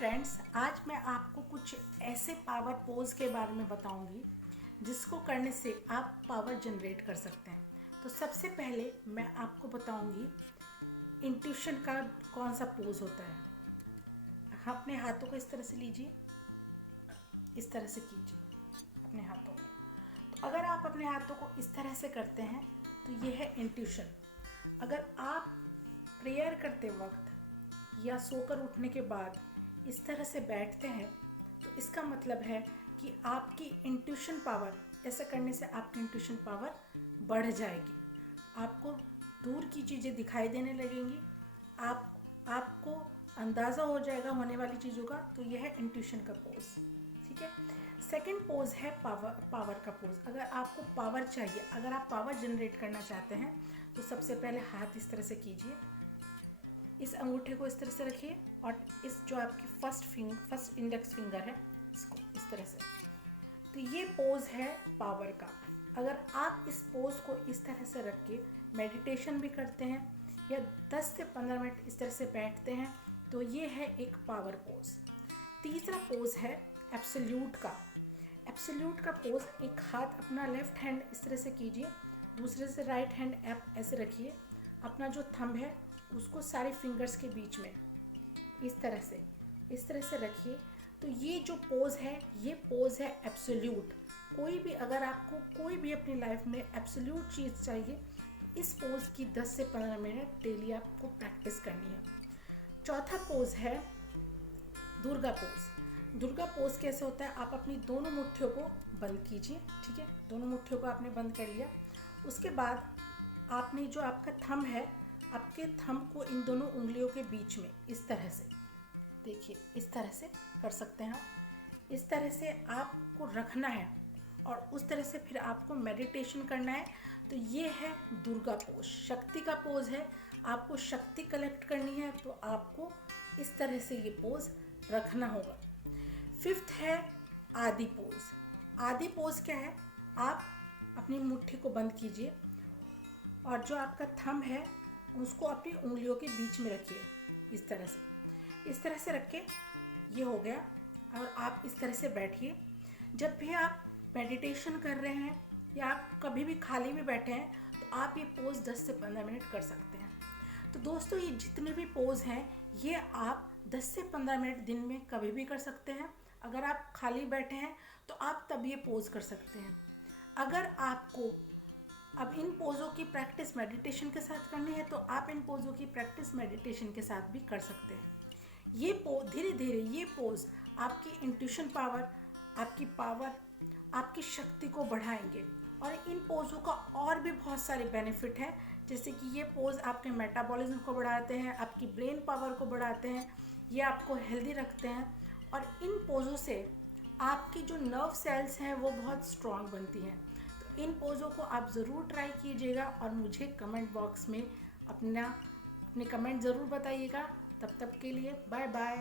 Friends, आज मैं आपको कुछ ऐसे पावर पोज के बारे में बताऊंगी जिसको करने से आप पावर जनरेट कर सकते हैं। तो सबसे पहले मैं आपको बताऊंगी इंट्यूशन का कौन सा पोज होता है। अपने हाथों को इस तरह से लीजिए, इस तरह से कीजिए अपने हाथों को। तो अगर आप अपने हाथों को इस तरह से करते हैं तो ये है इंट्यूशन। अगर आप प्रेयर करते वक्त या सोकर उठने के बाद इस तरह से बैठते हैं तो इसका मतलब है कि आपकी इंट्यूशन पावर, ऐसा करने से आपकी इंट्यूशन पावर बढ़ जाएगी। आपको दूर की चीज़ें दिखाई देने लगेंगी, आपको अंदाज़ा हो जाएगा होने वाली चीज़ों का। तो यह है इंट्यूशन का पोज। ठीक है। सेकंड पोज है पावर का पोज। अगर आपको पावर चाहिए, अगर आप पावर जनरेट करना चाहते हैं तो सबसे पहले हाथ इस तरह से कीजिए, इस अंगूठे को इस तरह से रखिए और इस जो आपकी फर्स्ट इंडेक्स फिंगर है इसको इस तरह से। तो ये पोज है पावर का। अगर आप इस पोज को इस तरह से रख के मेडिटेशन भी करते हैं या 10 से 15 मिनट इस तरह से बैठते हैं तो ये है एक पावर पोज। तीसरा पोज है एब्सोल्यूट का। एब्सोल्यूट का पोज, एक हाथ अपना लेफ्ट हैंड इस तरह से कीजिए, दूसरे से राइट हैंड आप ऐसे रखिए, अपना जो थंब है उसको सारे फिंगर्स के बीच में इस तरह से रखिए। तो ये जो पोज है ये पोज है एब्सोल्यूट। कोई भी, अगर आपको कोई भी अपनी लाइफ में एब्सोल्यूट चीज़ चाहिए तो इस पोज की 10 से 15 मिनट डेली आपको प्रैक्टिस करनी है। चौथा पोज है दुर्गा पोज। दुर्गा पोज कैसे होता है? आप अपनी दोनों मुट्ठियों को बंद कीजिए। ठीक है, दोनों मुट्ठियों को आपने बंद कर लिया। उसके बाद आपने जो आपका थंब है, आपके थंब को इन दोनों उंगलियों के बीच में इस तरह से, देखिए इस तरह से कर सकते हैं आप। इस तरह से आपको रखना है और उस तरह से फिर आपको मेडिटेशन करना है। तो ये है दुर्गा पोज, शक्ति का पोज है। आपको शक्ति कलेक्ट करनी है तो आपको इस तरह से ये पोज रखना होगा। फिफ्थ है आदि पोज। आदि पोज क्या है? आप अपनी मुट्ठी को बंद कीजिए और जो आपका थंब है उसको अपनी उंगलियों के बीच में रखिए इस तरह से रख के ये हो गया। और आप इस तरह से बैठिए। जब भी आप मेडिटेशन कर रहे हैं या आप कभी भी खाली में बैठे हैं तो आप ये पोज 10 से 15 मिनट कर सकते हैं। तो दोस्तों, ये जितने भी पोज हैं ये आप 10 से 15 मिनट दिन में कभी भी कर सकते हैं। अगर आप खाली बैठे हैं तो आप तब ये पोज कर सकते हैं। अगर आपको अब इन पोज़ों की प्रैक्टिस मेडिटेशन के साथ करनी है तो आप इन पोज़ों की प्रैक्टिस मेडिटेशन के साथ भी कर सकते हैं। ये धीरे धीरे ये पोज आपकी इंट्यूशन पावर, आपकी शक्ति को बढ़ाएंगे। और इन पोज़ों का और भी बहुत सारे बेनिफिट हैं, जैसे कि ये पोज आपके मेटाबॉलिज्म को बढ़ाते हैं, आपकी ब्रेन पावर को बढ़ाते हैं, ये आपको हेल्दी रखते हैं। और इन पोज़ों से आपकी जो नर्व सेल्स हैं वो बहुत स्ट्रॉन्ग बनती हैं। इन पोज़ों को आप ज़रूर ट्राई कीजिएगा और मुझे कमेंट बॉक्स में अपने कमेंट ज़रूर बताइएगा। तब तक के लिए बाय बाय।